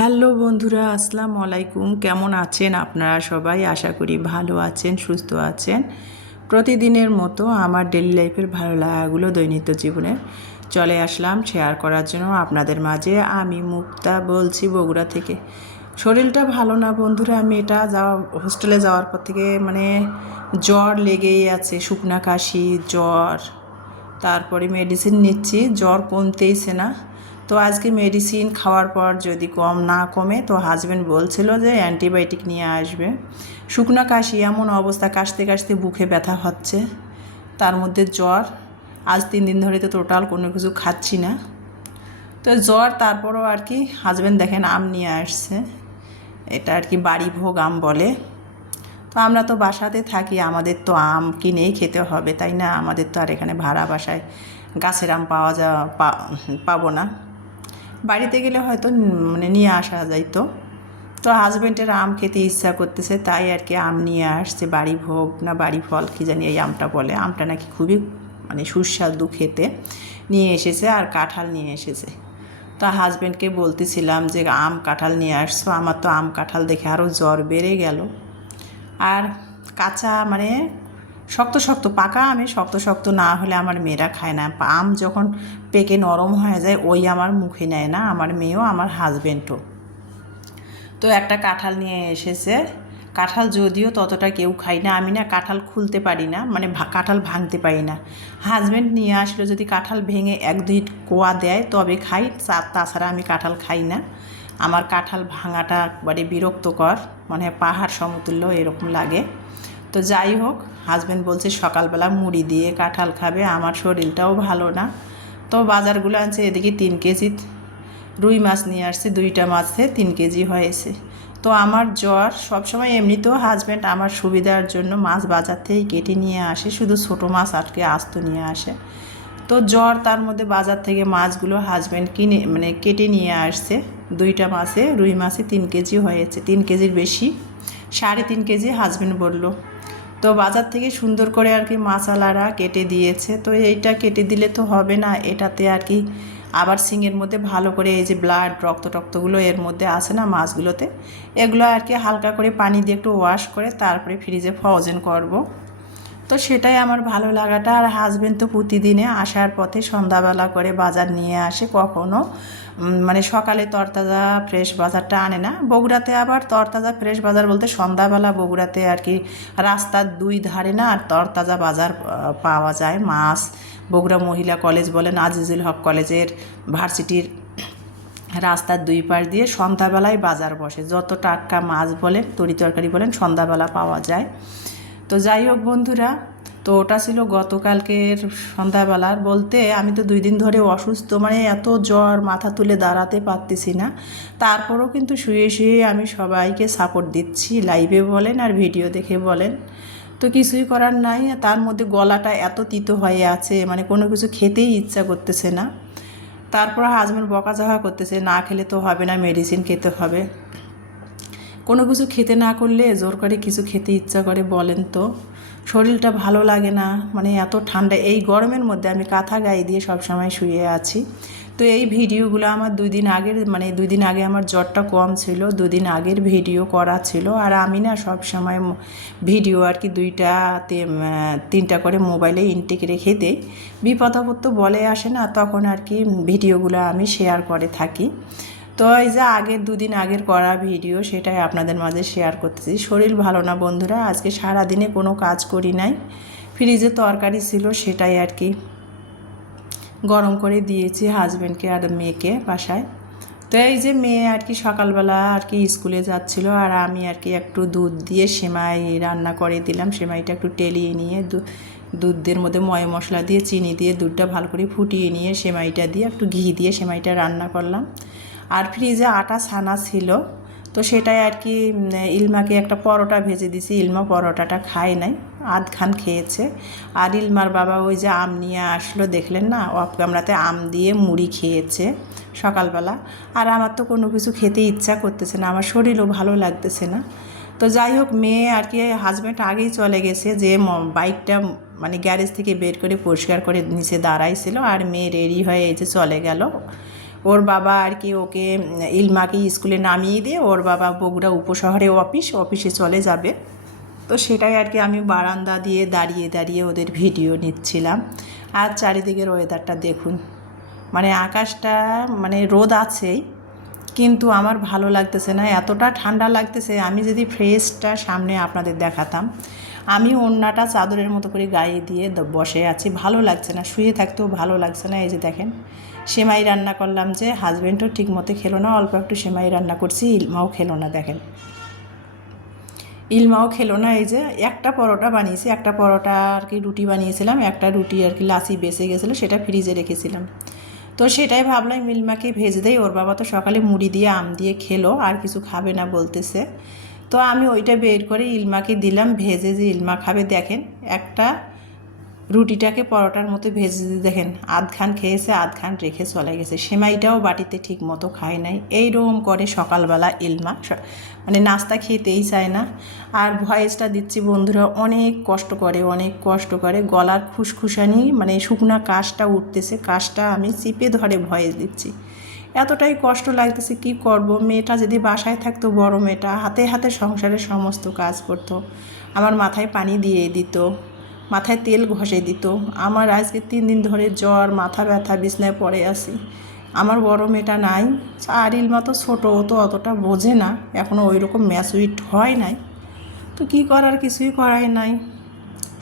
Hello বন্ধুরা, আসসালামু আলাইকুম। কেমন আছেন আপনারা সবাই? আশা করি ভালো আছেন, সুস্থ আছেন। প্রতিদিনের মতো আমার ডেইলি লাইফের ভালো লাগাগুলো দৈনিক জীবনে চলে আসলাম শেয়ার করার জন্য আপনাদের মাঝে। আমি মুক্তা বলছি বগুড়া থেকে। শরীরটা ভালো না বন্ধুরা, আমি হোস্টেলে যাওয়ার পর থেকে জ্বর লেগেই আছে, শুকনা কাশি, জ্বর। তারপরে মেডিসিন নিচ্ছি, জ্বর কমতেইছে না। তো আজকে মেডিসিন খাওয়ার পর যদি না কমে তো হাজব্যান্ড বলছিল যে অ্যান্টিবায়োটিক নিয়ে আসবে। শুকনো কাশি, এমন অবস্থা, কাশতে কাশতে বুকে ব্যথা হচ্ছে, তার মধ্যে জ্বর। আজ 3 দিন ধরে তো টোটাল কোনো কিছু খাচ্ছি না। তো জ্বর, তারপরও আর কি হাজব্যান্ড দেখেন আম নিয়ে আসছে। এটা আর কি বাড়ি ভোগ আম বলে। তো আমরা তো বাসাতে থাকি, আমাদের তো আম কিনেই খেতে হবে, তাই না? আমাদের তো আর এখানে ভাড়া বাসায় গাছের আম পাবো না। বাড়িতে গেলে হয়তো নিয়ে আসা যাইতো। তো হাজব্যান্ডের আম খেতে ইচ্ছা করতেছে, তাই আর কি আম নিয়ে আসছে। বাড়ি ভোগ না বাড়ি ফল কী জানি এই আমটা বলে। আমটা নাকি খুবই সুস্বাদু খেতে। নিয়ে এসেছে আর কাঁঠাল নিয়ে এসেছে। তো হাজব্যান্ডকে বলতেছিলাম যে আম কাঁঠাল নিয়ে আসছো। আমার তো আম কাঁঠাল দেখে আরও জ্বর বেড়ে গেল। আর কাঁচা শক্ত শক্ত, পাকা আমি শক্ত শক্ত না হলে আমার মেয়েরা খায় না। আম যখন পেকে নরম হয়ে যায় ওই আমার মুখে নেয় না, আমার মেয়েও আমার হাজব্যান্ডও। তো একটা কাঁঠাল নিয়ে এসেছে। কাঁঠাল যদিও ততটা কেউ খাই না, আমি না কাঁঠাল খুলতে পারি না, কাঁঠাল ভাঙতে পারি না। হাজব্যান্ড নিয়ে আসলে যদি কাঁঠাল ভেঙে 1-2 কোয়া দেয় তবে খাই, তাছাড়া আমি কাঁঠাল খাই না। আমার কাঁঠাল ভাঙাটা একবারে বিরক্তকর, পাহাড় সমতুল্য এরকম লাগে। তো যাই হোক, হাজব্যান্ড বলছে সকালবেলা মুড়ি দিয়ে কাঁঠাল খাবে। আমার শরীরটাও ভালো না। তো বাজারগুলো আনছে, এদিকে 3 কেজি রুই মাছ নিয়ে আসছে, 2টা মাছে 3 কেজি হয়েছে। তো আমার জ্বর সবসময়, এমনিতেও হাজব্যান্ড আমার সুবিধার জন্য মাছ বাজার থেকেই কেটে নিয়ে আসে, শুধু ছোটো মাছ আটকে আস্ত নিয়ে আসে। তো জ্বর, তার মধ্যে বাজার থেকে মাছগুলো হাজব্যান্ড কেটে নিয়ে আসছে। 2টা মাছে, রুই মাছে 3 কেজি হয়েছে, 3 কেজির বেশি, 3.5 কেজি হাজব্যান্ড বলল। তো বাজার থেকে সুন্দর করে আর কি মাছালারা কেটে দিয়েছে। তো এইটা কেটে দিলে তো হবে না, এটাতে আর কি আবার সিঙের মধ্যে ভালো করে এই যে ব্লাড রক্তগুলো এর মধ্যে আছে না মাছগুলোতে, এগুলো আর কি হালকা করে পানি দিয়ে একটু ওয়াশ করে তারপরে ফ্রিজে ফ্রোজেন করব। তো সেটাই আমার ভালো লাগাটা। আর হাজব্যান্ড তো প্রতিদিনে আসার পথে সন্ধ্যাবেলা করে বাজার নিয়ে আসে, কখনো সকালে তরতাজা ফ্রেশ বাজারটা আনে না। বগুড়াতে আবার তরতাজা ফ্রেশ বাজার বলতে সন্ধ্যাবেলা বগুড়াতে আর কি রাস্তার 2 ধারে না আর তরতাজা বাজার পাওয়া যায়। মাছ, বগুড়া মহিলা কলেজ বলেন, আজিজুল হক কলেজের ভার্সিটির রাস্তার 2 পাশ দিয়ে সন্ধ্যাবেলায় বাজার বসে। যত টাটকা মাছ বলেন, তরিতরকারি বলেন, সন্ধ্যাবেলা পাওয়া যায়। তো যাই হোক বন্ধুরা, তো ওটা ছিল গতকালকের সন্ধ্যাবেলার। বলতে আমি তো 2 দিন ধরে অসুস্থ, এত জ্বর, মাথা তুলে দাঁড়াতে পারতেছি না। তারপরও কিন্তু শুয়ে শুয়ে আমি সবাইকে সাপোর্ট দিচ্ছি, লাইভে বলেন আর ভিডিও দেখে বলেন। তো কিছুই করার নাই। তার মধ্যে গলাটা এত তিতো হয়ে আছে, কোনো কিছু খেতেই ইচ্ছা করতেছে না। তারপর হাজব্যান্ড বকাঝকা করতেছে, না খেলে তো হবে না, মেডিসিন খেতে হবে। কোনো কিছু খেতে না করলে জোর করে কিছু খেতে ইচ্ছা করে বলেন তো? শরীরটা ভালো লাগে না, এত ঠান্ডা। এই গরমের মধ্যে আমি কাঁথা গায়ে দিয়ে সবসময় শুয়ে আছি। তো এই ভিডিওগুলো আমার 2 দিন আগের, 2 দিন আগে আমার জ্বরটা কম ছিল, 2 দিন আগের ভিডিও করা ছিল। আর আমি না সবসময় ভিডিও আর কি 2টা 3টা করে মোবাইলে ইনটেক রেখে দেই। বিপদ আপদ তো বলে আসে না, তখন আর কি ভিডিওগুলো আমি শেয়ার করে থাকি। তো এই যে 2 দিন আগের করা ভিডিও, সেটাই আপনাদের মাঝে শেয়ার করতেছি। শরীর ভালো না বন্ধুরা, আজকে সারাদিনে কোনো কাজ করি নাই। ফ্রিজে তরকারি ছিল, সেটাই আর কি গরম করে দিয়েছি হাজব্যান্ডকে আর মেয়েকে বাসায়। তো এই যে মেয়ে আর কি সকালবেলা আর কি স্কুলে যাচ্ছিল, আর আমি আর কি একটু দুধ দিয়ে সেমাই রান্না করে দিলাম। সেমাইটা একটু টেলিয়ে নিয়ে দুধের মধ্যে ময় মশলা দিয়ে, চিনি দিয়ে, দুধটা ভালো করে ফুটিয়ে নিয়ে সেমাইটা দিয়ে একটু ঘি দিয়ে সেমাইটা রান্না করলাম। আর ফ্রিজে আটা ছানা ছিল, তো সেটাই আর কি ইলমাকে একটা পরোটা ভেজে দিছি। ইলমা পরোটাটা খায় নাই, আধখান খেয়েছে। আর ইলমার বাবা ওই যে আম নিয়ে আসলো, দেখলেন না, অফ ক্যামেরাতে আম দিয়ে মুড়ি খেয়েছে সকালবেলা। আর আমার তো কোনো কিছু খেতে ইচ্ছা করতেছে না, আমার শরীরও ভালো লাগতেছে না। তো যাই হোক, মেয়ে আর কি হাজব্যান্ড আগেই চলে গেছে, যে বাইকটা গ্যারেজ থেকে বের করে পরিষ্কার করে নিচে দাঁড়াইছিল, আর মেয়ে রেডি হয়ে এই যে চলে গেল ওর বাবা আর কি ওকে ইলমাকে স্কুলে নামিয়ে দিয়ে ওর বাবা বগুড়া উপশহরে অফিসে চলে যাবে। তো সেটাই আর কি আমি বারান্দা দিয়ে দাঁড়িয়ে দাঁড়িয়ে ওদের ভিডিও নিচ্ছিলাম। আর চারিদিকের ওয়েদারটা দেখুন, মানে আকাশটা মানে রোদ আছেই, কিন্তু আমার ভালো লাগতেছে না, এতটা ঠান্ডা লাগতেছে। আমি যদি ফ্রেশটা সামনে আপনাদের দেখাতাম, আমি ওড়নাটা চাদরের মতো করে গায়ে দিয়ে বসে আছি, ভালো লাগছে না, শুয়ে থাকতেও ভালো লাগছে না। এই যে দেখেন সেমাই রান্না করলাম, যে হাজব্যান্ডও ঠিক মতো খেলো না, অল্প একটু সেমাই রান্না করছি, ইলমাও খেলো না। দেখেন ইলমাও খেলো না। এই যে একটা পরোটা বানিয়েছি, একটা পরোটা আর কি রুটি বানিয়েছিলাম, একটা রুটি আর কি লাসি বেঁচে গেছিলো, সেটা ফ্রিজে রেখেছিলাম। তো সেটাই ভাবলাম ইলমাকে ভেজে দেই। ওর বাবা তো সকালে মুড়ি দিয়ে আম দিয়ে খেলো, আর কিছু খাবে না বলতেছে। তো আমি ওইটা বের করে ইলমাকে দিলাম ভেজে, যে ইলমা খাবে। দেখেন একটা রুটিটাকে পরোটার মতো ভেজে দিয়ে দেখেন আধখান খেয়েছে, আধখান রেখে চলে গেছে। সেমাইটাও বাটিতে ঠিক মতো খায় নাই। এইরকম করে সকালবেলা ইলমা মানে নাস্তা খেতেই চায় না। আর ভয়েসটা দিচ্ছি বন্ধুরা, অনেক কষ্ট করে গলার খুসখুসানি মানে শুকনা কাশটা উঠতেছে, কাশটা আমি চিপে ধরে ভয়েস দিচ্ছি, এতটাই কষ্ট লাগতেছে। কি করব, মেয়েটা যদি বাসায় থাকতো, বড় মেয়েটা হাতে হাতে সংসারের সমস্ত কাজ করতো, আমার মাথায় পানি দিয়ে দিত, মাথায় তেল ঘষে দিত। আমার আজকে 3 দিন ধরে জ্বর, মাথা ব্যথা, বিছনায় পড়ে আছি। আমার বড় মেয়েটা নাই, আর ইলমা তো ছোটো, ও তো অতটা বোঝে না, এখনও ওই রকম ম্যাচুইট হয় নাই। তো কী করার, কিছুই করাই নাই।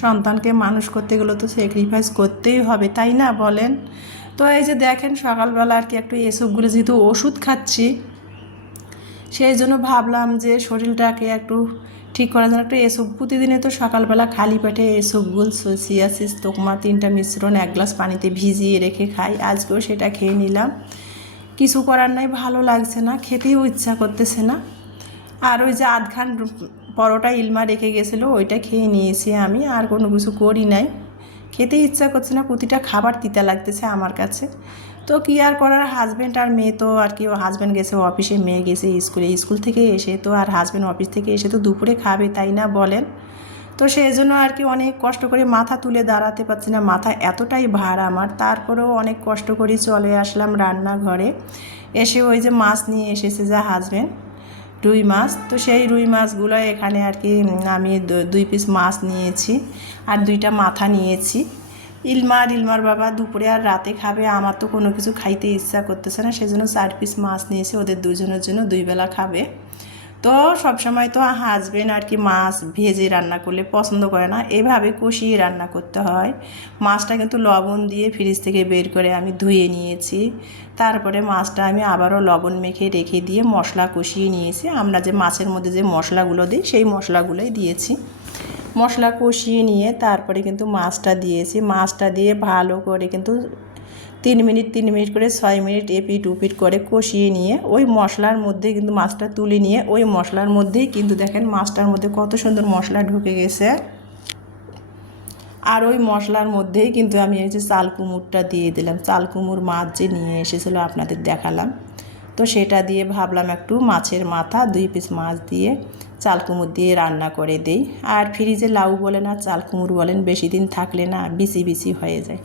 সন্তানকে মানুষ করতে গেলে তো স্যাক্রিফাইস করতেই হবে, তাই না বলেন? তো এই যে দেখেন সকালবেলা আর কি একটু এসবগুলো, যেহেতু ওষুধ খাচ্ছি, সেই জন্য ভাবলাম যে শরীরটাকে একটু ঠিক করার জন্য একটু এসব প্রতিদিনে তো সকালবেলা খালি পেটে এসবগুল চিয়াসিড তোকমা 3টা মিশ্রণ 1 গ্লাস পানিতে ভিজিয়ে রেখে খাই। আজকেও সেটা খেয়ে নিলাম, কিছু করার নাই, ভালো লাগছে না, খেতেও ইচ্ছা করতেছে না। আর ওই যে আধখান পরোটা ইলমা রেখে গেছিলো, ওইটা খেয়ে নিয়েছি আমি, আর কোনো কিছু করি নাই। খেতে ইচ্ছা করছে না, প্রতিটা খাবার তিতা লাগতেছে আমার কাছে। তো কী আর করার, হাজব্যান্ড আর মেয়ে তো আর কি, হাজব্যান্ড গেছে অফিসে, মেয়ে গেছে স্কুলে, স্কুল থেকে এসে তো আর হাজব্যান্ড অফিস থেকে এসে তো দুপুরে খাবে, তাই না বলেন? তো সেই জন্য আর কি অনেক কষ্ট করে, মাথা তুলে দাঁড়াতে পারছি না, মাথা এতটাই ভার আমার। তারপরেও অনেক কষ্ট করে চলে আসলাম রান্নাঘরে। এসে ওই যে মাছ নিয়ে এসেছে যে হাজব্যান্ড, রুই মাছ। তো সেই রুই মাছগুলো এখানে আর কি আমি 2 পিস মাছ নিয়েছি, আর 2টা মাথা নিয়েছি। ইলমা আর ইলমার বাবা দুপুরে আর রাতে খাবে, আমার তো কোনো কিছু খাইতে ইচ্ছা করতেছে না, সেজন্য 4 পিস মাছ নিয়েছি, ওদের দুজনের জন্য 2 বেলা খাবে। তো সবসময় তো হাজব্যান্ড আর কি মাছ ভেজে রান্না করলে পছন্দ করে না, এভাবে কষিয়ে রান্না করতে হয়। মাছটা কিন্তু লবণ দিয়ে ফ্রিজ থেকে বের করে আমি ধুয়ে নিয়েছি, তারপরে মাছটা আমি আবারও লবণ মেখে রেখে দিয়ে মশলা কষিয়ে নিয়েছি। আমরা যে মাছের মধ্যে যে মশলাগুলো দিই, সেই মশলাগুলোই দিয়েছি। মশলা কষিয়ে নিয়ে তারপরে কিন্তু মাছটা দিয়েছি, মাছটা দিয়ে ভালো করে কিন্তু 3 মিনিট করে 6 মিনিট এপিট উপিট করে কষিয়ে নিয়ে ওই মশলার মধ্যে কিন্তু মাছটা তুলে নিয়ে ওই মশলার মধ্যেই কিন্তু দেখেন মাছটার মধ্যে কত সুন্দর মশলা ঢুকে গেছে। আর ওই মশলার মধ্যেই কিন্তু আমি এই যে চাল কুমড়টা দিয়ে দিলাম, চাল কুমড় মাছ যে নিয়ে এসেছিলো আপনাদের দেখালাম, তো সেটা দিয়ে ভাবলাম একটু মাছের মাথা 2 পিস মাছ দিয়ে চাল কুমড় দিয়ে রান্না করে দেই। আর ফ্রিজে লাউ বলেন আর চাল কুমড় বলেন, বেশি দিন থাকলে না বিচি বিচি হয়ে যায়।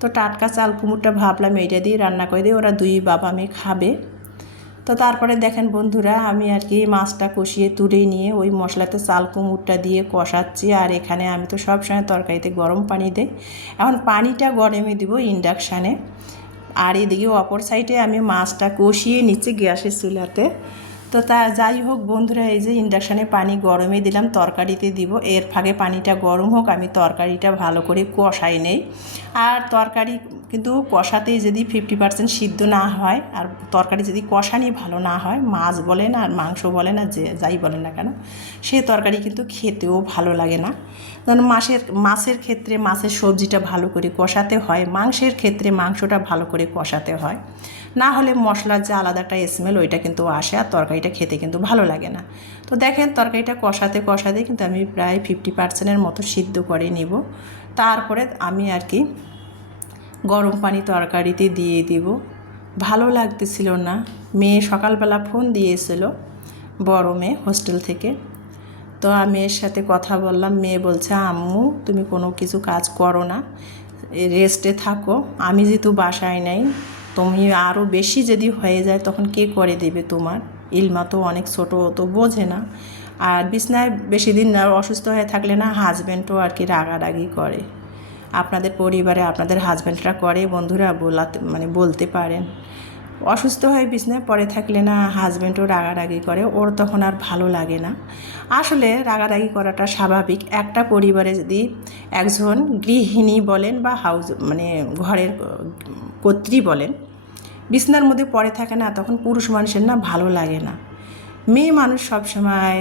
তো টাটকা চাল কুমড়টা ভাবলাম এইটা দিয়ে রান্না করে দিই, ওরা 2 বাবা মেয়ে খাবে। তো তারপরে দেখেন বন্ধুরা, আমি আর কি মাছটা কষিয়ে তুলে নিয়ে ওই মশলাতে চাল কুমড়টা দিয়ে কষাচ্ছি। আর এখানে আমি তো সবসময় তরকারিতে গরম পানি দিই, এখন পানিটা গরমে দিব ইন্ডাকশানে। আর এদিকে অপর সাইডে আমি মাছটা কষিয়ে নিচ্ছি গ্যাসের চুলাতে। তো তা যাই হোক বন্ধুরা, এই যে ইন্ডাকশানে পানি গরমে দিলাম, তরকারিতে দিব, এর ফাঁকে পানিটা গরম হোক, আমি তরকারিটা ভালো করে কষাই নেই। আর তরকারি কিন্তু কষাতেই যদি 50% সিদ্ধ না হয়, আর তরকারি যদি কষানি ভালো না হয়, মাছ বলেন আর মাংস বলেন আর যে যাই বলেন না কেন, সে তরকারি কিন্তু খেতেও ভালো লাগে না। যেন মাছের ক্ষেত্রে মাছের সবজিটা ভালো করে কষাতে হয়, মাংসের ক্ষেত্রে মাংসটা ভালো করে কষাতে হয়, না হলে মশলার যে আলাদা একটা স্মেল ওইটা কিন্তু আসে, আর তরকারিটা খেতে কিন্তু ভালো লাগে না। তো দেখেন তরকারিটা কষাতে কষাতে কিন্তু আমি প্রায় 50%-এর মতো সিদ্ধ করে নিব। তারপরে আমি আর কি গরম পানি তরকারিতে দিয়ে দিব। ভালো লাগতেছিল না, মেয়ে সকালবেলা ফোন দিয়েছিল, বড় মেয়ে হোস্টেল থেকে। তো মেয়ের সাথে কথা বললাম, মেয়ে বলছে আম্মু তুমি কোনো কিছু কাজ করো না, রেস্টে থাকো, আমি যেহেতু বাসায় নাই, তুমি আরও বেশি যদি হয়ে যায় তখন কে করে দেবে তোমার? ইলমা তো অনেক ছোটো, তো বোঝে না। আর বিছনায় বেশি দিন অসুস্থ হয়ে থাকলে না হাজব্যান্ডও আর কি রাগারাগি করে। আপনাদের পরিবারে আপনাদের হাজব্যান্ডরা করে বন্ধুরা? বলতে পারেন। অসুস্থ হয়ে বিছনায় পড়ে থাকলে না হাজব্যান্ডও রাগারাগি করে, ওর তখন আর ভালো লাগে না। আসলে রাগারাগি করাটা স্বাভাবিক। একটা পরিবারে যদি একজন গৃহিণী বলেন বা ঘরের কর্ত্রী বলেন বিছনার মধ্যে পড়ে থাকে না, তখন পুরুষ মানুষের না ভালো লাগে না। মেয়ে মানুষ সবসময়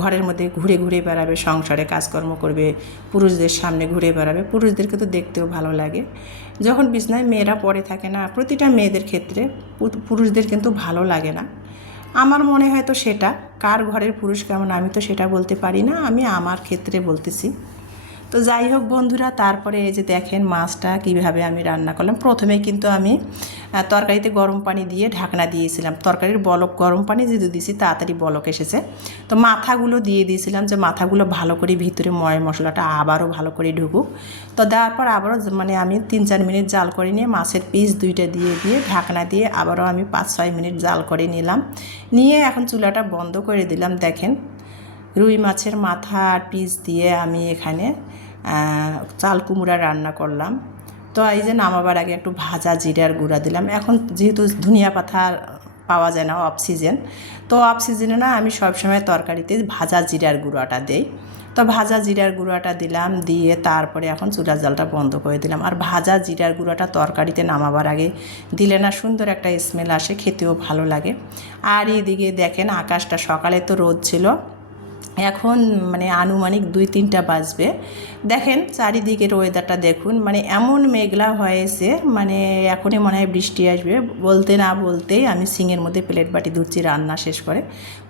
ঘরের মধ্যে ঘুরে ঘুরে বেড়াবে, সংসারে কাজকর্ম করবে, পুরুষদের সামনে ঘুরে বেড়াবে, পুরুষদেরকে তো দেখতেও ভালো লাগে। যখন বিছনায় মেয়েরা পড়ে থাকে না, প্রতিটা মেয়েদের ক্ষেত্রে পুরুষদের কিন্তু ভালো লাগে না। আমার মনে হয় তো সেটা, কার ঘরের পুরুষ কেমন আমি তো সেটা বলতে পারি না, আমি আমার ক্ষেত্রে বলতেছি। তো যাই হোক বন্ধুরা, তারপরে এই যে দেখেন মাছটা কীভাবে আমি রান্না করলাম। প্রথমেই কিন্তু আমি তরকারিতে গরম পানি দিয়ে ঢাকনা দিয়েছিলাম। তরকারির বলক, গরম পানি যেহেতু দিয়েছি তাড়াতাড়ি বলক এসেছে, তো মাথাগুলো দিয়ে দিয়েছিলাম যে মাথাগুলো ভালো করে ভিতরে মশলাটা আবারও ভালো করে ঢুকুক। তো দেওয়ার পর আবারও আমি 3-4 মিনিট জাল করে নিয়ে মাছের পিস 2টা দিয়ে ঢাকনা দিয়ে আবারও আমি 5-6 মিনিট জাল করে নিলাম। নিয়ে এখন চুলাটা বন্ধ করে দিলাম। দেখেন রুই মাছের মাথা আর পিস দিয়ে আমি এখানে চাল কুমড়া রান্না করলাম। তো এই যে নামাবার আগে একটু ভাজা জিরার গুঁড়া দিলাম। এখন যেহেতু ধনিয়া পাতা পাওয়া যায় না অফ সিজন, তো অফ সিজনে না আমি সবসময় তরকারিতে ভাজা জিরার গুঁড়াটা দেই। তো ভাজা জিরার গুঁড়াটা দিলাম, দিয়ে তারপরে এখন চুলার জালটা বন্ধ করে দিলাম। আর ভাজা জিরার গুঁড়াটা তরকারিতে নামাবার আগে দিলে না সুন্দর একটা স্মেল আসে, খেতেও ভালো লাগে। আর এইদিকে দেখেন আকাশটা, সকালে তো রোদ ছিল, এখন আনুমানিক 2-3টা বাজবে। দেখেন চারিদিকের ওয়েদারটা দেখুন, এমন মেঘলা হয়েছে, এখনই মনে হয় বৃষ্টি আসবে। বলতে না বলতেই আমি সিঙের মধ্যে প্লেট বাটি ধুচ্ছি রান্না শেষ করে।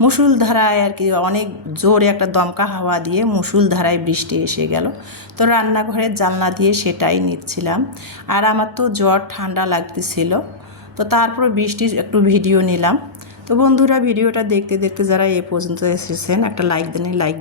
মুষলধারায় আর কি অনেক জোরে একটা দমকা হাওয়া দিয়ে মুষলধারায় বৃষ্টি এসে গেল। তো রান্নাঘরের জানলা দিয়ে সেটাই নিচ্ছিলাম। আর আমার তো জ্বর ঠান্ডা লাগতেছিল, তো তারপর বৃষ্টির একটু ভিডিও নিলাম। তো বন্ধুরা ভিডিওটা দেখতে দেখতে যারা এ পর্যন্ত এসেছেন একটা লাইক দেন, লাইক